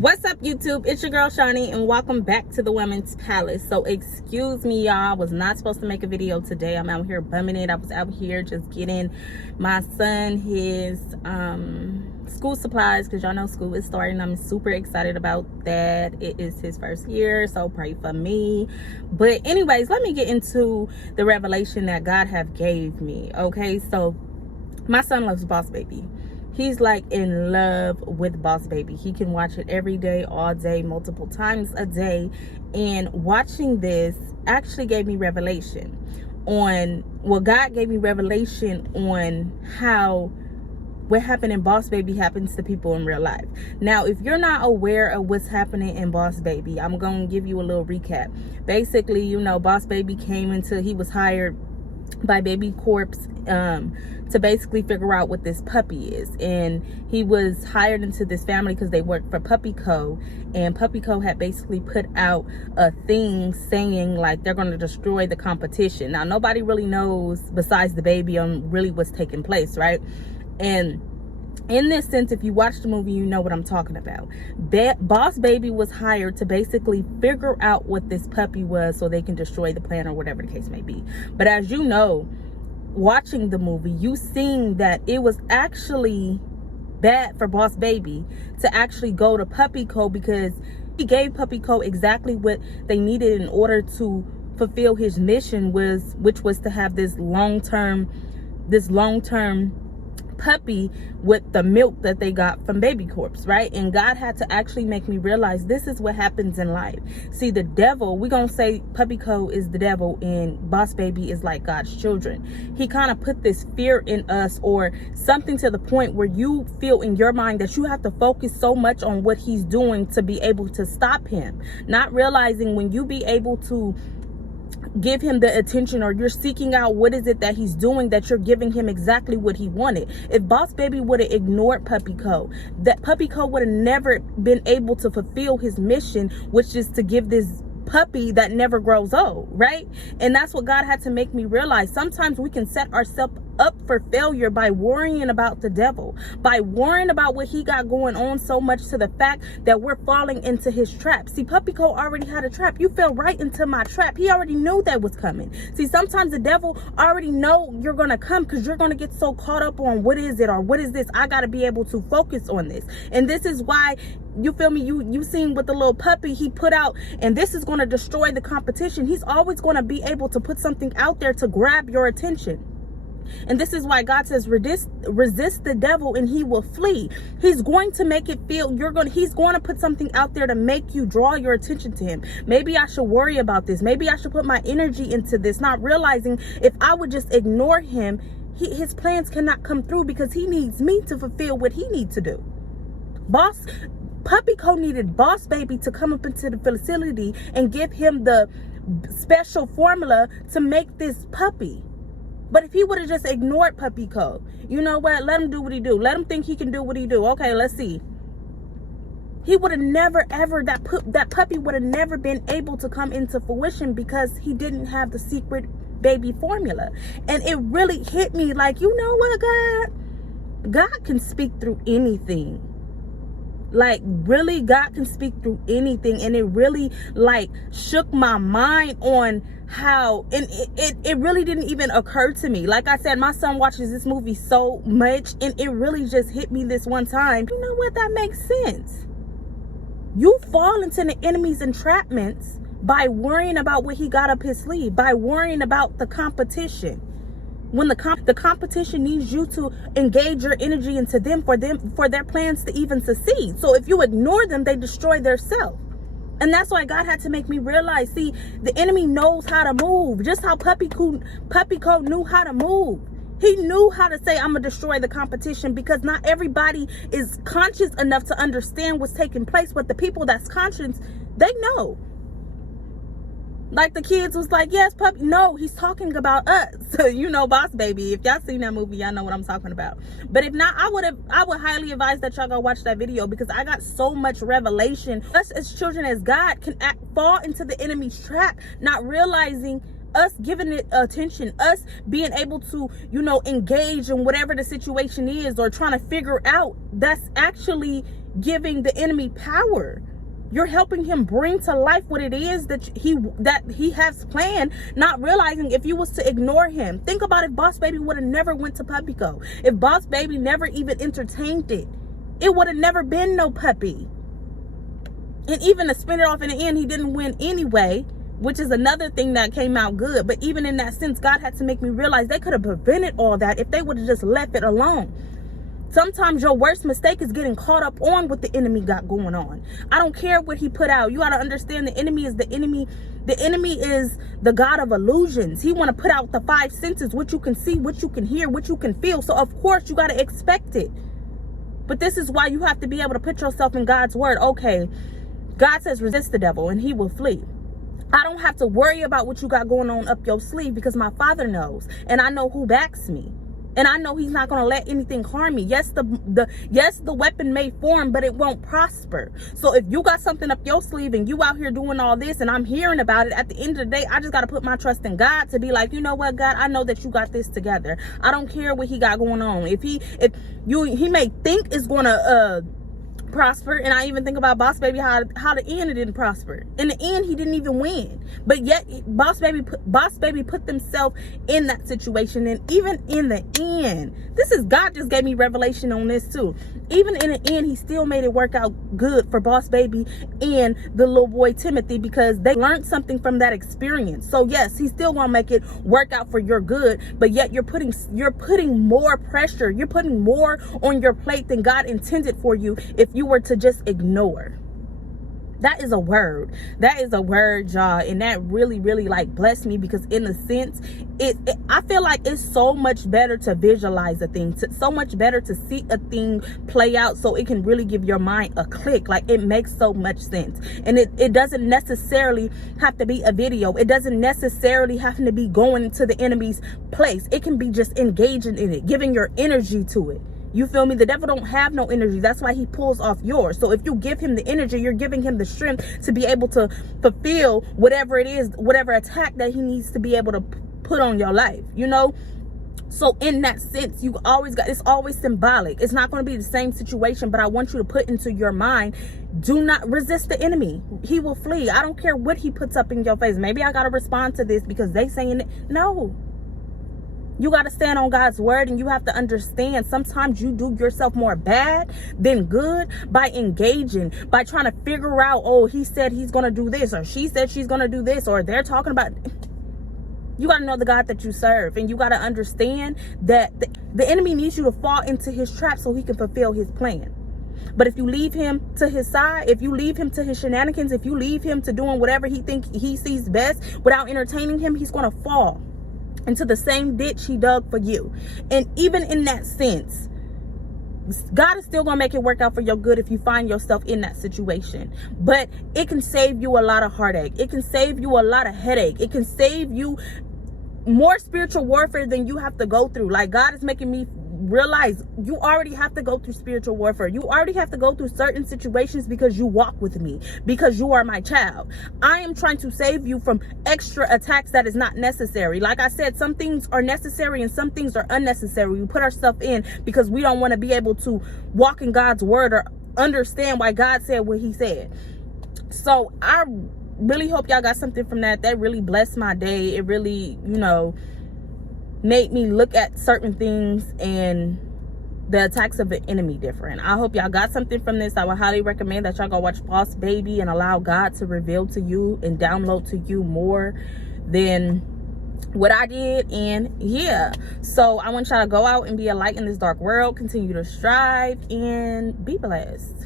What's up, YouTube? It's your girl Shani, and welcome back to the Women's Palace. So excuse me, y'all, I was not supposed to make a video today. I'm out here bumming it. I was out here just getting my son his school supplies, because y'all know school is starting. I'm super excited about that. It is his first year, so pray for me. But anyways, let me get into the revelation that God have gave me. Okay, so my son loves Boss Baby. He's like in love with Boss Baby. He can watch it every day, all day, multiple times a day. And watching this actually gave me revelation on, well, God gave me revelation on how what happened in Boss Baby happens to people in real life. Now, if you're not aware of what's happening in Boss Baby, I'm going to give you a little recap. Basically, you know, Boss Baby he was hired by Baby Corp to basically figure out what this puppy is, and he was hired into this family because they worked for Puppy Co, and Puppy Co had basically put out a thing saying like they're going to destroy the competition. Now nobody really knows besides the baby on really what's taking place, right? And in this sense, if you watch the movie, you know what I'm talking about. Boss Baby was hired to basically figure out what this puppy was so they can destroy the plan or whatever the case may be. But as you know, watching the movie, you seen that it was actually bad for Boss Baby to actually go to Puppy Co, because he gave Puppy Co exactly what they needed in order to fulfill his mission, which was to have this long-term puppy with the milk that they got from Baby Corp, right? And God had to actually make me realize this is what happens in life. See, the devil, we're gonna say Puppy Co is the devil and Boss Baby is like God's children. He kind of put this fear in us, or something to the point where you feel in your mind that you have to focus so much on what he's doing to be able to stop him, not realizing when you be able to give him the attention, or you're seeking out what is it that he's doing, that you're giving him exactly what he wanted. If Boss Baby would have ignored Puppy Co, that Puppy Co would have never been able to fulfill his mission, which is to give this puppy that never grows old, right? And that's what God had to make me realize. Sometimes we can set ourselves up for failure by worrying about the devil, by worrying about what he got going on, so much to the fact that we're falling into his trap. See, Puppy Co already had a trap. You fell right into my trap. He already knew that was coming. See, sometimes the devil already know you're gonna come, because you're gonna get so caught up on what is it, or what is this, I gotta be able to focus on this. And this is why, you feel me, you seen with the little puppy he put out, and this is going to destroy the competition. He's always going to be able to put something out there to grab your attention. And this is why God says resist the devil and he will flee. He's going to make it feel he's going to put something out there to make you draw your attention to him. Maybe I should worry about this. Maybe I should put my energy into this, not realizing if I would just ignore him, his plans cannot come through, because he needs me to fulfill what he needs to do. Puppy Co needed Boss Baby to come up into the facility and give him the special formula to make this puppy. But if he would have just ignored Puppy Co, you know what? Let him do what he do. Let him think he can do what he do. Okay, let's see. He would have never, ever, that puppy would have never been able to come into fruition, because he didn't have the secret baby formula. And it really hit me like, you know what, God can speak through anything. Like, really, God can speak through anything. And it really like shook my mind on how, and it really didn't even occur to me. Like I said, my son watches this movie so much, and it really just hit me this one time. You know what? That makes sense. You fall into the enemy's entrapments by worrying about what he got up his sleeve, by worrying about the competition. When the competition needs you to engage your energy into them for their plans to even succeed. So if you ignore them, they destroy their self. And that's why God had to make me realize, see, the enemy knows how to move, just how Puppy Co knew how to move. He knew how to say, I'm gonna destroy the competition, because not everybody is conscious enough to understand what's taking place. But the people that's conscious, they know. Like the kids was like, yes, puppy. No, he's talking about us. So, you know, Boss Baby. If y'all seen that movie, y'all know what I'm talking about. But if not, I would highly advise that y'all go watch that video, because I got so much revelation. Us as children, as God, can fall into the enemy's trap, not realizing us giving it attention, us being able to, you know, engage in whatever the situation is, or trying to figure out, that's actually giving the enemy power. You're helping him bring to life what it is that he has planned, not realizing if you was to ignore him. Think about if Boss Baby would have never went to Puppyco. If Boss Baby never even entertained it, it would have never been no puppy. And even to spin it off in the end, he didn't win anyway, which is another thing that came out good. But even in that sense, God had to make me realize they could have prevented all that if they would have just left it alone. Sometimes your worst mistake is getting caught up on what the enemy got going on. I don't care what he put out. You got to understand the enemy is the enemy. The enemy is the God of illusions. He want to put out the 5 senses, what you can see, what you can hear, what you can feel. So of course you got to expect it. But this is why you have to be able to put yourself in God's word. Okay, God says resist the devil and he will flee. I don't have to worry about what you got going on up your sleeve because my Father knows. And I know who backs me. And I know he's not going to let anything harm me. Yes, the weapon may form, but it won't prosper. So if you got something up your sleeve and you out here doing all this and I'm hearing about it, at the end of the day, I just got to put my trust in God to be like, you know what, God, I know that you got this together. I don't care what he got going on. He may think it's going to prosper, and I even think about Boss Baby, how the end it didn't prosper. In the end, he didn't even win. But yet Boss Baby put themselves in that situation. And even in the end, God just gave me revelation on this too. Even in the end, he still made it work out good for Boss Baby and the little boy Timothy, because they learned something from that experience. So yes, he's still gonna make it work out for your good, but yet you're putting more pressure, you're putting more on your plate than God intended for you if you were to just ignore. That is a word, y'all. And that really, really like blessed me, because in a sense, I feel like it's so much better to visualize a thing, so much better to see a thing play out so it can really give your mind a click. Like, it makes so much sense. And it doesn't necessarily have to be a video. It doesn't necessarily have to be going to the enemy's place. It can be just engaging in it, giving your energy to it. You feel me? The devil don't have no energy. That's why he pulls off yours. So if you give him the energy, you're giving him the strength to be able to fulfill whatever it is, whatever attack that he needs to be able to put on your life, you know? So in that sense, it's always symbolic. It's not going to be the same situation, but I want you to put into your mind, do not resist the enemy. He will flee. I don't care what he puts up in your face. Maybe I got to respond to this because they saying it. No. You got to stand on God's word, and you have to understand sometimes you do yourself more bad than good by engaging, by trying to figure out, oh, he said he's going to do this, or she said she's going to do this, or they're talking about. You got to know the God that you serve, and you got to understand that the enemy needs you to fall into his trap so he can fulfill his plan. But if you leave him to his side, if you leave him to his shenanigans, if you leave him to doing whatever he thinks he sees best without entertaining him, he's going to fall into the same ditch he dug for you. And even in that sense, God is still gonna make it work out for your good if you find yourself in that situation. But it can save you a lot of heartache. It can save you a lot of headache. It can save you more spiritual warfare than you have to go through. Like, God is making me realize you already have to go through spiritual warfare. You already have to go through certain situations because you walk with me, because you are my child. I am trying to save you from extra attacks that is not necessary. Like I said, some things are necessary and some things are unnecessary. We put ourselves in because we don't want to be able to walk in God's word or understand why God said what he said. So I really hope y'all got something from that. That really blessed my day. It really, made me look at certain things and the attacks of the enemy different. I hope y'all got something from this. I would highly recommend that y'all go watch Boss Baby and allow God to reveal to you and download to you more than what I did. And yeah, so I want y'all to go out and be a light in this dark world, continue to strive, and be blessed.